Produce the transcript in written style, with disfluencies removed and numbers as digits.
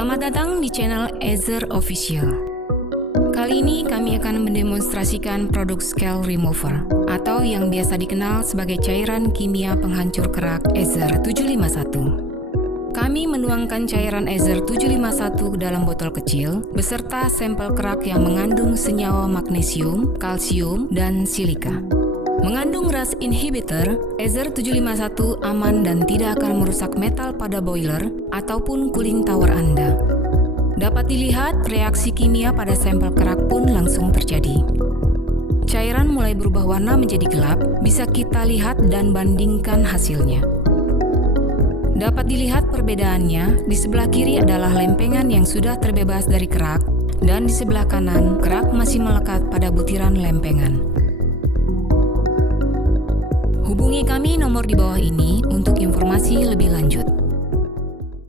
Selamat datang di channel Aether Official. Kali ini kami akan mendemonstrasikan produk Scale Remover atau yang biasa dikenal sebagai cairan kimia penghancur kerak Aether 751. Kami menuangkan cairan Aether 751 ke dalam botol kecil beserta sampel kerak yang mengandung senyawa magnesium, kalsium, dan silika. Mengandung rust inhibitor, Aether 751 aman dan tidak akan merusak metal pada boiler ataupun cooling tower Anda. Dapat dilihat, reaksi kimia pada sampel kerak pun langsung terjadi. Cairan mulai berubah warna menjadi gelap, bisa kita lihat dan bandingkan hasilnya. Dapat dilihat perbedaannya, di sebelah kiri adalah lempengan yang sudah terbebas dari kerak, dan di sebelah kanan, kerak masih melekat pada butiran lempengan. Hubungi kami nomor di bawah ini untuk informasi lebih lanjut.